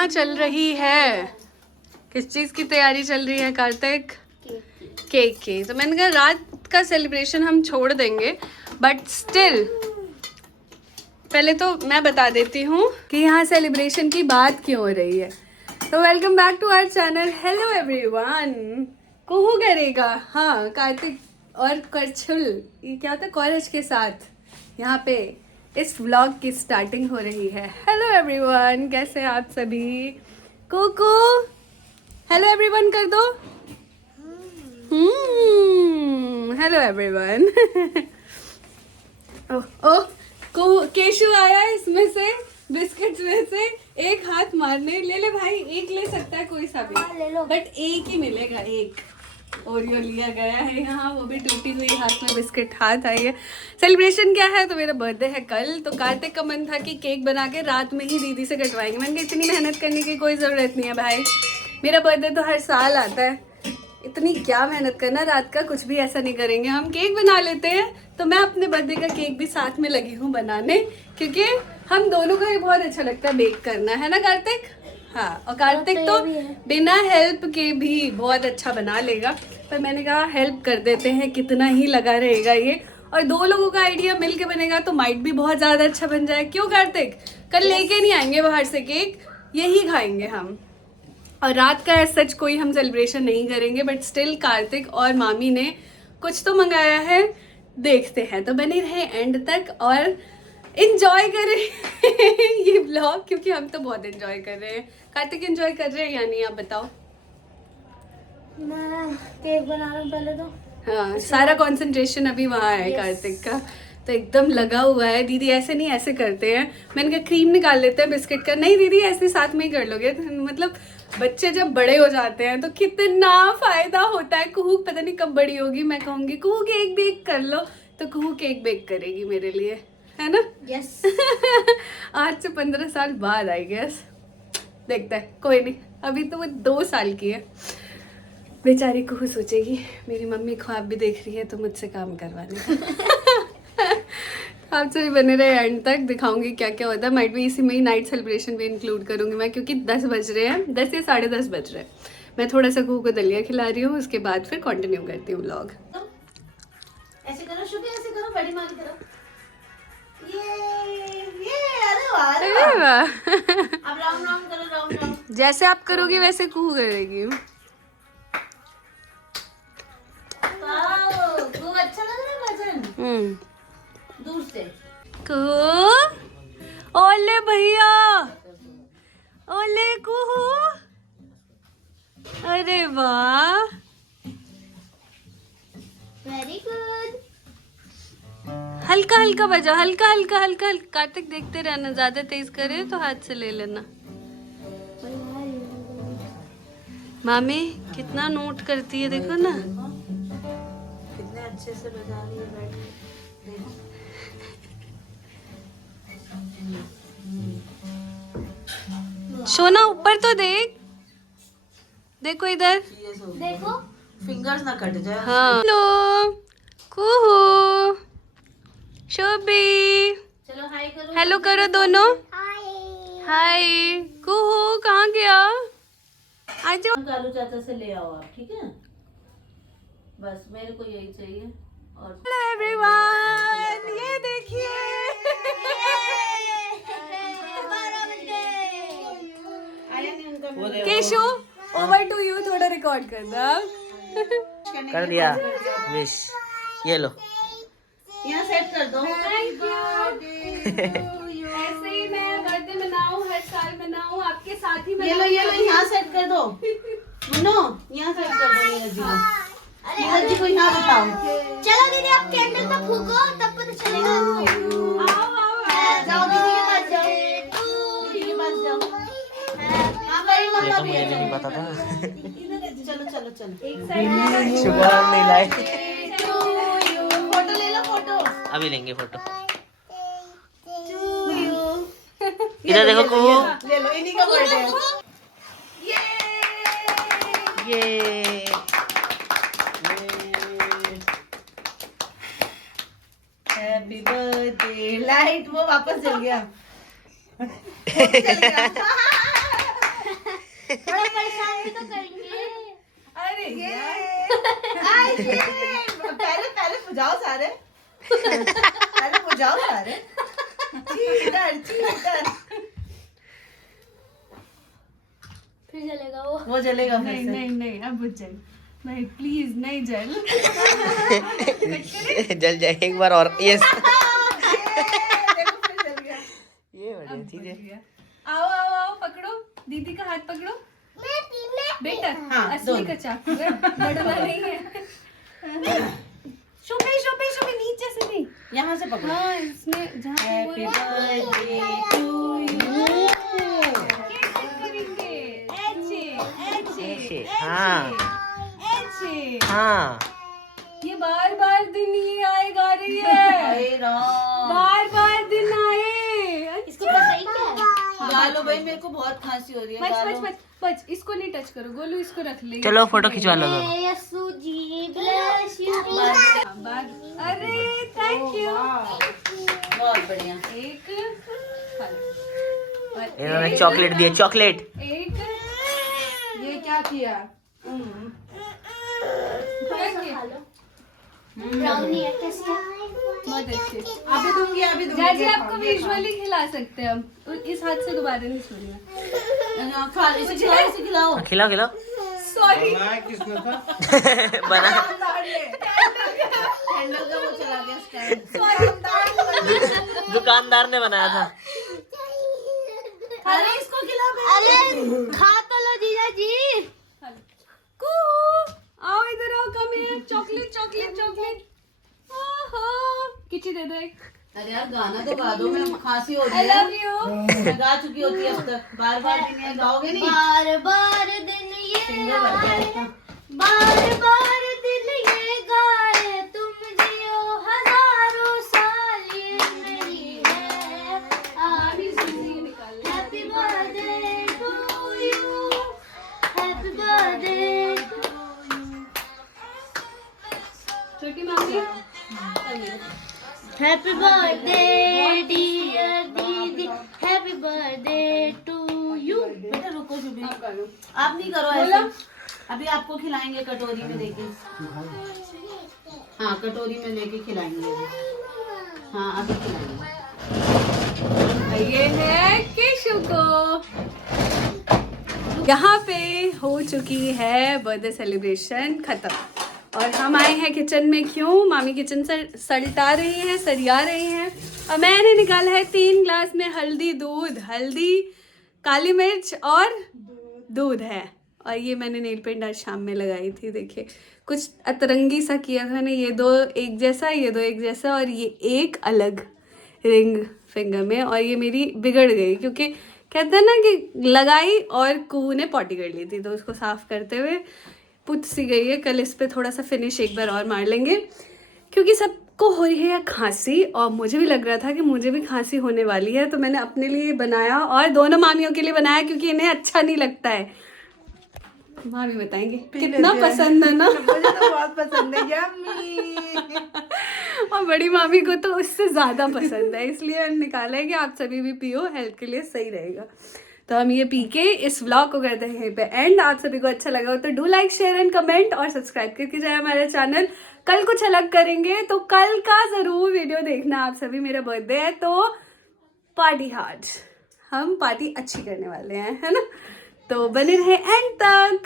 यहाँ चल रही है, किस चीज़ की तैयारी चल रही है कार्तिक? केक की। तो मैंने कहा रात का सेलिब्रेशन हम छोड़ देंगे, बट स्टिल पहले तो मैं बता देती हूँ कि यहाँ सेलिब्रेशन की बात क्यों हो रही है। तो welcome back to our channel. Hello everyone. Kuhu करेगा, हाँ, कार्तिक और करछुल, ये क्या होता है, कॉलेज के साथ यहाँ पे इस व्लॉग की स्टार्टिंग हो रही है। हेलो एवरीवन, कैसे हैं आप सभी? कुकू हेलो एवरीवन कर दो। Hello everyone. ओह को केशु आया इसमें से, बिस्किट्स में से एक हाथ मारने। ले ले भाई, एक ले सकता है कोई सा भी, बट एक ही मिलेगा। एक ओरियो लिया गया है यहाँ, वो भी टूटी हुई, हाथ में बिस्किट हाथ आई है। सेलिब्रेशन क्या है? तो मेरा बर्थडे है कल, तो कार्तिक का मन था कि केक बना के रात में ही दीदी से कटवाएंगे। मैंने कहा इतनी मेहनत करने की कोई ज़रूरत नहीं है भाई, मेरा बर्थडे तो हर साल आता है, इतनी क्या मेहनत करना, रात का कुछ भी ऐसा नहीं करेंगे, हम केक बना लेते हैं। तो मैं अपने बर्थडे का केक भी साथ में लगी हूँ बनाने, क्योंकि हम दोनों को ये बहुत अच्छा लगता है बेक करना, है ना कार्तिक? हाँ, और कार्तिक तो बिना हेल्प के भी बहुत अच्छा बना लेगा, पर मैंने कहा हेल्प कर देते हैं, कितना ही लगा रहेगा ये, और दो लोगों का आइडिया मिल के बनेगा तो माइट भी बहुत ज़्यादा अच्छा बन जाए। क्यों कार्तिक? कल लेके नहीं आएंगे बाहर से केक, यही खाएंगे हम। और रात का ऐसा सच कोई हम सेलिब्रेशन नहीं करेंगे, बट स्टिल कार्तिक और मामी ने कुछ तो मंगाया है, देखते हैं। तो बने रहे एंड तक और एंजॉय करें ये ब्लॉग, क्योंकि हम तो बहुत एंजॉय कर रहे हैं। कार्तिक एंजॉय कर रहे हैं या नहीं, आप बताओ? मैं केक बना रहा हूँ पहले तो। हाँ, सारा कंसंट्रेशन अभी वहाँ है कार्तिक का, तो एकदम लगा हुआ है। दीदी ऐसे नहीं, ऐसे करते हैं। मैंने कहा क्रीम निकाल लेते हैं बिस्किट का। नहीं दीदी, ऐसे साथ में ही कर लोगे। मतलब बच्चे जब बड़े हो जाते हैं तो कितना फायदा होता है। कुहू पता नहीं कब बड़ी होगी, मैं कहूँगी कुहू केक बेक कर लो, तो कुहू केक बेक करेगी मेरे लिए, है ना? यस। आज से 15 साल बाद आई गेस, देखते हैं, कोई नहीं, अभी तो वो 2 साल की है। बेचारी कुहू सोचेगी मेरी मम्मी ख्वाब भी देख रही है तो मुझसे काम करवाने का। आप सभी बने रहे एंड तक, दिखाऊंगी क्या क्या होता है। माइट भी इसी में ही नाइट सेलिब्रेशन भी इंक्लूड करूंगी मैं, क्योंकि 10 बज रहे हैं, 10 या 10:30 बज रहे हैं। मैं थोड़ा सा कुहू को दलिया खिला रही हूँ, उसके बाद फिर कंटिन्यू करती हूँ व्लॉग। ऐसे करो शुभ, ऐसे करो, बड़ी माँ की तरफ। ये अरे वाह, अरे वाह। अब राउंड राउंड करो, राउंड राउंड। जैसे आप करोगे वैसे कुहू करेगी। वाओ, खूब अच्छा लग रहा है भजन दूर से। कुहू, ओले भैया, ओले कुहू, अरे वाह, वेरी गुड। हल्का हल्का बजाओ, हल्का हल्का हल्का हल्का। कार्तिक देखते रहना, ज्यादा तेज करे तो हाथ से ले लेना। मामी कितना नोट करती है, देखो ना, कितने अच्छे से बजा रही है। सोना ऊपर तो देख, देखो इधर, देखो फिंगर्स ना कट जाए। हाँ। हेलो कुहू, शोभी, चलो हाय करो, हेलो करो दोनों। हाय कुहू, कहाँ गया? आ जाओ। कालू चाचा से ले आओ आप, ठीक है? बस मेरे को यही चाहिए। और हेलो एवरीवन, ये देखिए केशु, ओवर टू यू, थोड़ा रिकॉर्ड कर दो। कर दिया विश, ये लो। यहाँ सेट कर दो। ऐसे ही मैं बर्थडे मनाऊं, हर साल मनाऊं, आपके साथ ही ये लो, ये लो, यहाँ सेट कर दो। मनो, यहाँ सेट कर दो नीरज जी को। नीरज जी को यहाँ बताओ। चलो दीदी, आप कैंडल पे फूको, तब पता चलेगा। आओ आओ, जाओ दीदी के पास जाओ, दीदी के पास जाओ। हाँ भाई, ये मम्मा तो भी मुझे है। नहीं पता था। चलो चलो चलो। एक साइड शुगर हम नहीं लाए। फोटो ले लो, फोटो। अभी लेंगे फोटो। इधर देखो को, ले लो, इन्हीं का बर्थडे है। ये हैप्पी बर्थडे। लाइट वो वापस जल गया। चल गया। थोड़ा परेशान भी तो करेंगे। अरे पहले बुझाओ सारे, पहले बुझाओ सारे। चीटर फिर चलेगा वो जलेगा फिर नहीं से। नहीं नहीं, अब बुझ जाए। नहीं प्लीज नहीं जल। जल जाए एक बार और। यस, देखो फिर जल गया। ये बढ़िया चीज है। आओ आओ आओ, पकड़ो दीदी का हाथ पकड़ो बेटा। हाँ, असली दोनों। का चाकू है, लड़ना नहीं है। शोभे शोभे शोभे, नीचे से नहीं। यहाँ से पकड़ो। हाँ इसमें जहाँ पे वो हैप्पी बर्थडे टू यू। करेंगे ऐसे ऐसे ऐसे, हाँ। ऐसे। हाँ, ये बार बार दिन ये आए गा रही है, अरे राम। बार बार दिन आए। इसको पता ही क्या है? गालो भाई, मेरे को बहुत खांसी हो रही है। बच गालो। बच बच बच, इसको नहीं टच करो गोलू, इसको रख ले। चलो फोटो खिंचवा लो दो। May Yesu ji bless you। अरे थैंक यू। बहुत बढ़िया। एक फल और इन्होंने चॉकलेट दिए, चॉकलेट। एक ये क्या किया? ब्राउनी है कैसी है? बहुत अच्छे। अभी दूंगी, अभी दूंगी। जाजी आपको विजुअली खिला सकते हैं हम, इस हाथ से दोबारा नहीं छोड़ना। खा, इसे खिलाओ, इसे खिलाओ। खिलाओ खिलाओ। सॉरी बना। हैंडल का वो चला गया स्टैंड। दुकानदार ने बनाया था। अरे इसको खिलाओ। अरे खा तो लो जीजा जी। आओ इधर आओ, come here. Chocolate chocolate chocolate. Kichi दे दो एक। अरे यार गाना तो गा दो, मैं खांसी हो आई रही लव है। यू। मैं गा चुकी होती है अब तक। बार बार दिन ये गाओगे नहीं? बार बार दिन ये सिंगर बन गया आए, इसका। बार बार दिन ये गाए, तुम जियो हजारों साल ये मेरी है। Happy birthday to you, happy birthday to you. छोटी मामी हैप्पी बर्थडे डियर दीदी, हैप्पी बर्थडे टू यू। बेटा रुको शुभी, आप करो। आप नहीं करो बोलो। ऐसे। अभी आपको खिलाएंगे कटोरी में लेके। हाँ कटोरी में लेके खिलाएंगे। हाँ अभी खिलाएंगे। ये है केशु को। यहाँ पे हो चुकी है बर्थडे सेलिब्रेशन खत्म और हम आए हैं किचन में। क्यों? मामी किचन से सलटा रही हैं, सरिया रही हैं। और मैंने निकाला है 3 ग्लास में हल्दी दूध, हल्दी काली मिर्च और दूध है। और ये मैंने नेल पेंट आज शाम में लगाई थी। देखिए कुछ अतरंगी सा किया था ना, ये 2 एक जैसा, ये 2 एक जैसा और ये एक अलग रिंग फिंगर में। और ये मेरी बिगड़ गई क्योंकि कहते हैं ना कि लगाई और कू ने पॉटी कर ली थी, तो उसको साफ करते हुए पुत सी गई है। कल इस पे थोड़ा सा फिनिश एक बार और मार लेंगे क्योंकि सबको हो रही है खांसी और मुझे भी लग रहा था कि मुझे भी खांसी होने वाली है, तो मैंने अपने लिए बनाया और दोनों मामियों के लिए बनाया क्योंकि इन्हें अच्छा नहीं लगता है। मामी बताएंगे कितना पसंद है ना। मुझे तो बहुत पसंद है। यम्मी। और बड़ी मामी को तो उससे ज़्यादा पसंद है, इसलिए मैंने निकाला है कि आप सभी भी पियो, हेल्थ के लिए सही रहेगा। तो हम ये पी के इस व्लॉग को करते हैं पे एंड। आप सभी को अच्छा लगा हो तो do like share and comment और सब्सक्राइब करके जाए हमारे चैनल। कल कुछ अलग करेंगे तो कल का ज़रूर वीडियो देखना आप सभी। मेरा बर्थडे है तो पार्टी हार्ड, हम पार्टी अच्छी करने वाले हैं, है ना? तो बने रहे एंड तक।